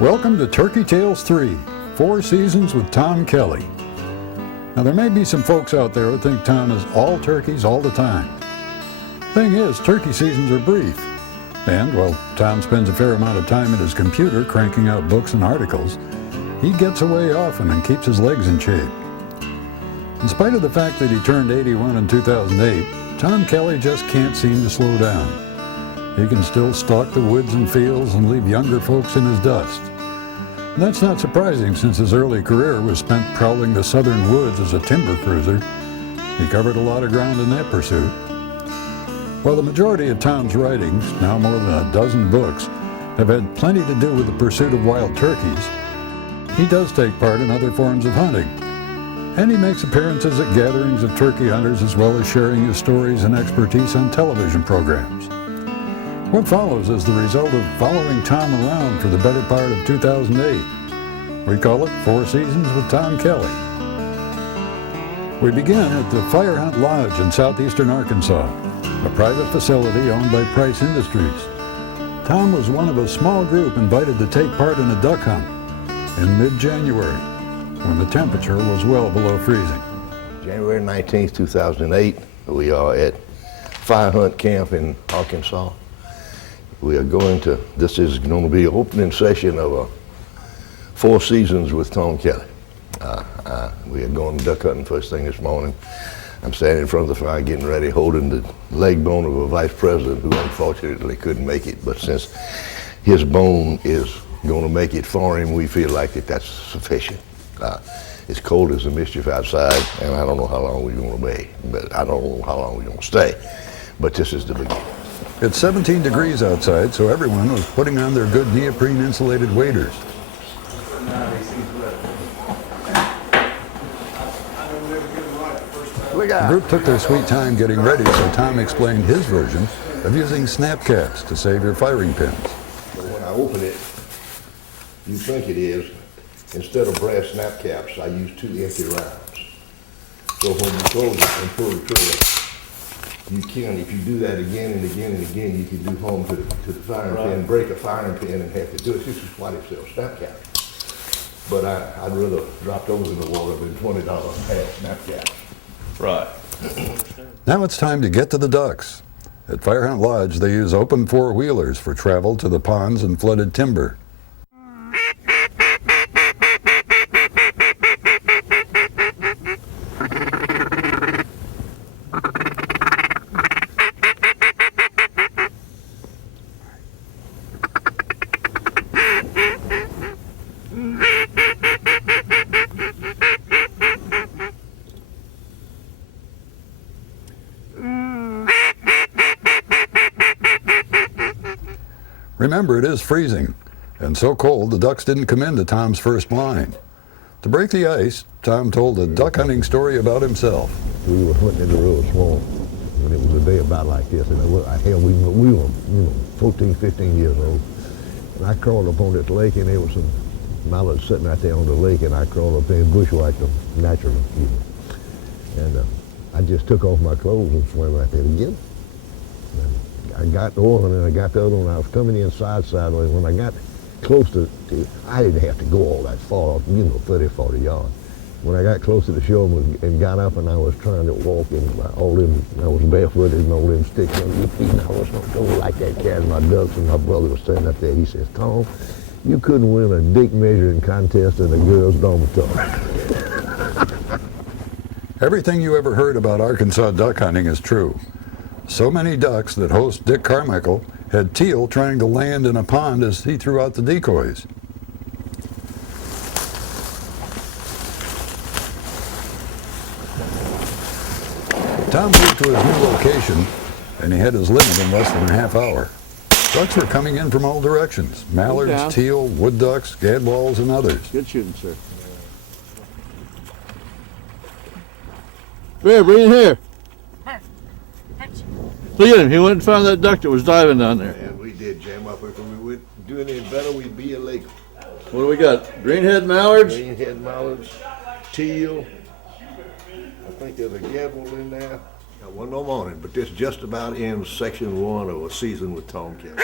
Welcome to Turkey Tales 3, 4 Seasons with Tom Kelly. Now there may be some folks out there who think Tom is all turkeys all the time. Thing is, turkey seasons are brief. And while Tom spends a fair amount of time at his computer cranking out books and articles, he gets away often and keeps his legs in shape. In spite of the fact that he turned 81 in 2008, Tom Kelly just can't seem to slow down. He can still stalk the woods and fields and leave younger folks in his dust. And that's not surprising since his early career was spent prowling the southern woods as a timber cruiser. He covered a lot of ground in that pursuit. While the majority of Tom's writings, now more than a dozen books, have had plenty to do with the pursuit of wild turkeys, he does take part in other forms of hunting. And he makes appearances at gatherings of turkey hunters as well as sharing his stories and expertise on television programs. What follows is the result of following Tom around for the better part of 2008. We call it 4 Seasons with Tom Kelly. We begin at the Fire Hunt Lodge in southeastern Arkansas, a private facility owned by Price Industries. Tom was one of a small group invited to take part in a duck hunt in mid-January, when the temperature was well below freezing. January 19th, 2008, we are at Fire Hunt Camp in Arkansas. We are this is going to be an opening session of 4 Seasons with Tom Kelly. We are going duck hunting first thing this morning. I'm standing in front of the fire getting ready, holding the leg bone of a vice president who unfortunately couldn't make it, but since his bone is going to make it for him, we feel like that's sufficient. It's cold as a mischief outside, and I don't know how long we're going to be, but I don't know how long we're going to stay, but this is the beginning. It's 17 degrees outside, so everyone was putting on their good neoprene-insulated waders. The group took their sweet time getting ready, so Tom explained his version of using snap caps to save your firing pins. But when I open it, you think it is, instead of brass snap caps, I use 2 empty rounds. So when you close it and pull the trigger, you can, if you do that again and again and again, you can do home to the firing pin, break a firing pin and have to do it. This is why they sell snap caps. But I'd rather drop those in the water than $20 half snap caps. Right. Now it's time to get to the ducks. At Fire Hunt Lodge, they use open 4-wheelers for travel to the ponds and flooded timber. Remember, it is freezing, and so cold the ducks didn't come into Tom's first blind. To break the ice, Tom told a duck hunting story about himself. We were hunting in the Rose Swamp when it was a day about like this, and we were 14, 15 years old. And I crawled up on this lake, and there was some mallards sitting out there on the lake, and I crawled up there and bushwhacked them naturally. And I just took off my clothes and swam right there to get them. I got the one and I got the other one. I was coming in sideways. When I got close to I didn't have to go all that far, 30, 40 yards. When I got close to the shore and got up and I was trying to walk and I was barefooted and all them sticks under your feet and I was going like that carrying my ducks, and my brother was standing up there. He says, "Tom, you couldn't win a dick measuring contest in a girls' dormitory." Everything you ever heard about Arkansas duck hunting is true. So many ducks that host Dick Carmichael had teal trying to land in a pond as he threw out the decoys. Tom moved to his new location, and he had his limit in less than a half hour. Ducks were coming in from all directions: mallards, teal, wood ducks, gadwalls, and others. Good shooting, sir. Here, bring it here. Look at him. He went and found that duck that was diving down there. And we did jam up. If we would do any better, we'd be illegal. What do we got? Greenhead mallards? Greenhead mallards, teal. I think there's a gadwall in there. Got one more morning, but this just about ends section 1 of A Season with Tom Kelly.